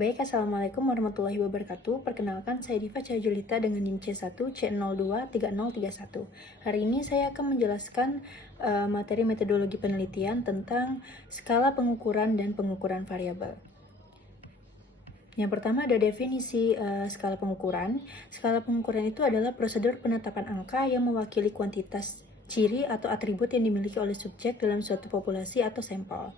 Baik, Assalamualaikum warahmatullahi wabarakatuh. Perkenalkan, saya Diva Cahayulita dengan NIM C1C023031. Hari ini saya akan menjelaskan materi metodologi penelitian tentang skala pengukuran dan pengukuran variabel. Yang pertama ada definisi skala pengukuran. Skala pengukuran itu adalah prosedur penetapan angka yang mewakili kuantitas, ciri, atau atribut yang dimiliki oleh subjek dalam suatu populasi atau sampel.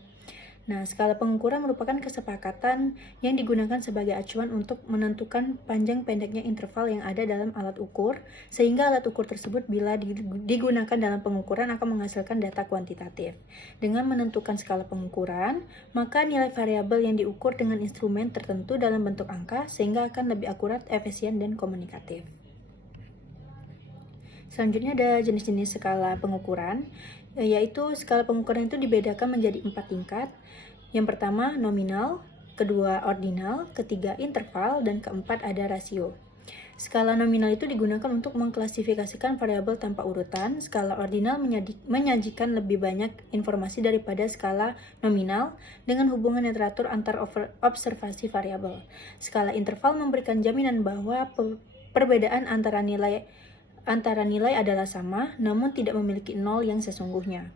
Nah, skala pengukuran merupakan kesepakatan yang digunakan sebagai acuan untuk menentukan panjang pendeknya interval yang ada dalam alat ukur, sehingga alat ukur tersebut bila digunakan dalam pengukuran akan menghasilkan data kuantitatif. Dengan menentukan skala pengukuran, maka nilai variabel yang diukur dengan instrumen tertentu dalam bentuk angka, sehingga akan lebih akurat, efisien, dan komunikatif. Selanjutnya ada jenis-jenis skala pengukuran, yaitu skala pengukuran itu dibedakan menjadi 4 tingkat. Yang pertama nominal, kedua ordinal, ketiga interval, dan keempat ada rasio. Skala nominal itu digunakan untuk mengklasifikasikan variabel tanpa urutan. Skala ordinal menyajikan lebih banyak informasi daripada skala nominal dengan hubungan yang teratur antar observasi variabel. Skala interval memberikan jaminan bahwa perbedaan antara nilai adalah sama, namun tidak memiliki nol yang sesungguhnya.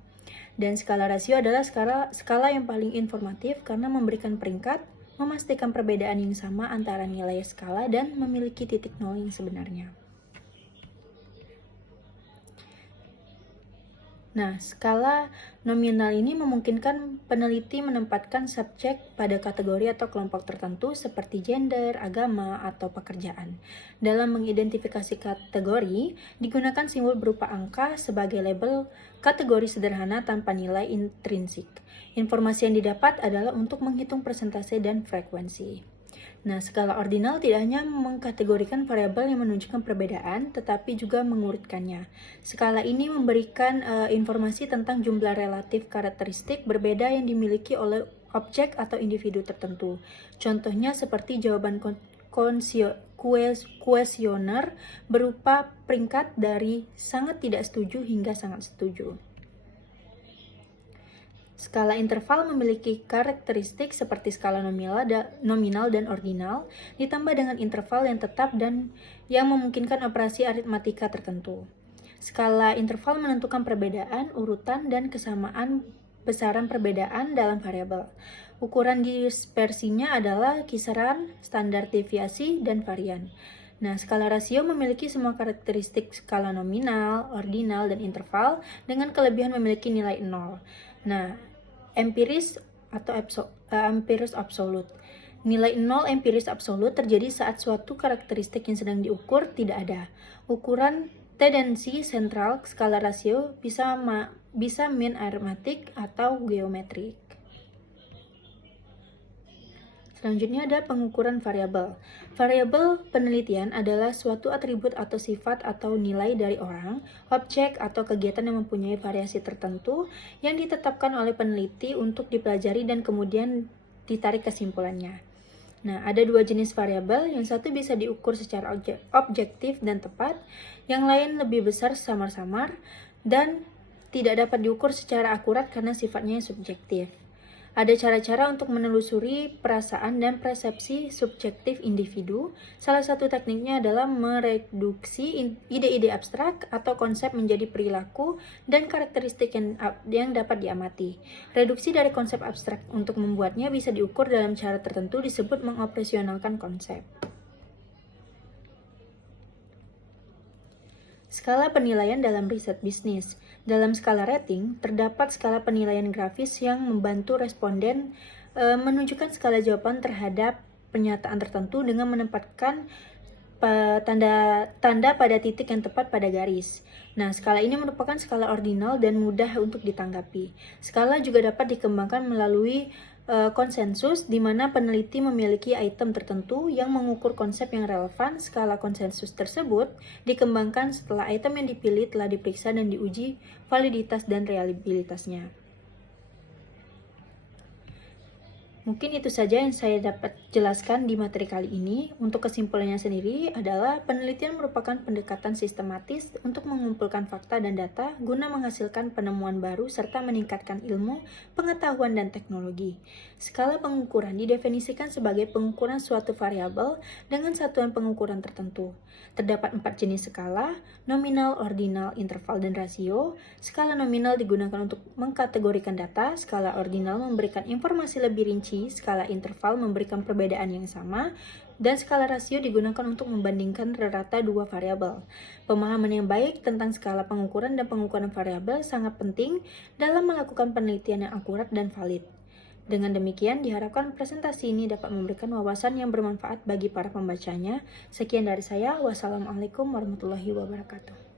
Dan skala rasio adalah skala yang paling informatif karena memberikan peringkat, memastikan perbedaan yang sama antara nilai skala dan memiliki titik nol yang sebenarnya. Nah, skala nominal ini memungkinkan peneliti menempatkan subjek pada kategori atau kelompok tertentu seperti gender, agama, atau pekerjaan. Dalam mengidentifikasi kategori, digunakan simbol berupa angka sebagai label kategori sederhana tanpa nilai intrinsik. Informasi yang didapat adalah untuk menghitung persentase dan frekuensi. Nah, skala ordinal tidak hanya mengkategorikan variabel yang menunjukkan perbedaan, tetapi juga mengurutkannya. Skala ini memberikan informasi tentang jumlah relatif karakteristik berbeda yang dimiliki oleh objek atau individu tertentu. Contohnya seperti jawaban kuesioner berupa peringkat dari sangat tidak setuju hingga sangat setuju. Skala interval memiliki karakteristik seperti skala nominal dan ordinal, ditambah dengan interval yang tetap dan yang memungkinkan operasi aritmatika tertentu. Skala interval menentukan perbedaan, urutan, dan kesamaan besaran perbedaan dalam variabel. Ukuran dispersinya adalah kisaran, standar deviasi, dan varian. Nah, skala rasio memiliki semua karakteristik skala nominal, ordinal, dan interval dengan kelebihan memiliki nilai 0. Nah, empiris atau empiris absolut. Nilai 0 empiris absolut terjadi saat suatu karakteristik yang sedang diukur tidak ada. Ukuran tendensi sentral skala rasio bisa mean arithmetic atau geometrik. Selanjutnya ada pengukuran variabel. Variabel penelitian adalah suatu atribut atau sifat atau nilai dari orang, objek, atau kegiatan yang mempunyai variasi tertentu yang ditetapkan oleh peneliti untuk dipelajari dan kemudian ditarik kesimpulannya. Nah, ada dua jenis variabel, yang satu bisa diukur secara objektif dan tepat, yang lain lebih besar samar-samar, dan tidak dapat diukur secara akurat karena sifatnya subjektif. Ada cara-cara untuk menelusuri perasaan dan persepsi subjektif individu. Salah satu tekniknya adalah mereduksi ide-ide abstrak atau konsep menjadi perilaku dan karakteristik yang dapat diamati. Reduksi dari konsep abstrak untuk membuatnya bisa diukur dalam cara tertentu disebut mengoperasionalkan konsep. Skala penilaian dalam riset bisnis. Dalam skala rating, terdapat skala penilaian grafis yang membantu responden menunjukkan skala jawaban terhadap pernyataan tertentu dengan menempatkan tanda pada titik yang tepat pada garis. Nah, skala ini merupakan skala ordinal dan mudah untuk ditanggapi. Skala juga dapat dikembangkan melalui konsensus, di mana peneliti memiliki item tertentu yang mengukur konsep yang relevan. Skala konsensus tersebut dikembangkan setelah item yang dipilih telah diperiksa dan diuji validitas dan reliabilitasnya. Mungkin itu saja yang saya dapat jelaskan di materi kali ini. Untuk kesimpulannya sendiri adalah penelitian merupakan pendekatan sistematis untuk mengumpulkan fakta dan data guna menghasilkan penemuan baru serta meningkatkan ilmu, pengetahuan, dan teknologi. Skala pengukuran didefinisikan sebagai pengukuran suatu variabel dengan satuan pengukuran tertentu. Terdapat 4 jenis skala: nominal, ordinal, interval, dan rasio. Skala nominal digunakan untuk mengkategorikan data, skala ordinal memberikan informasi lebih rinci, skala interval memberikan perbedaan yang sama, dan skala rasio digunakan untuk membandingkan rata dua variabel. Pemahaman yang baik tentang skala pengukuran dan pengukuran variabel sangat penting dalam melakukan penelitian yang akurat dan valid. Dengan demikian, diharapkan presentasi ini dapat memberikan wawasan yang bermanfaat bagi para pembacanya. Sekian dari saya. Wassalamualaikum warahmatullahi wabarakatuh.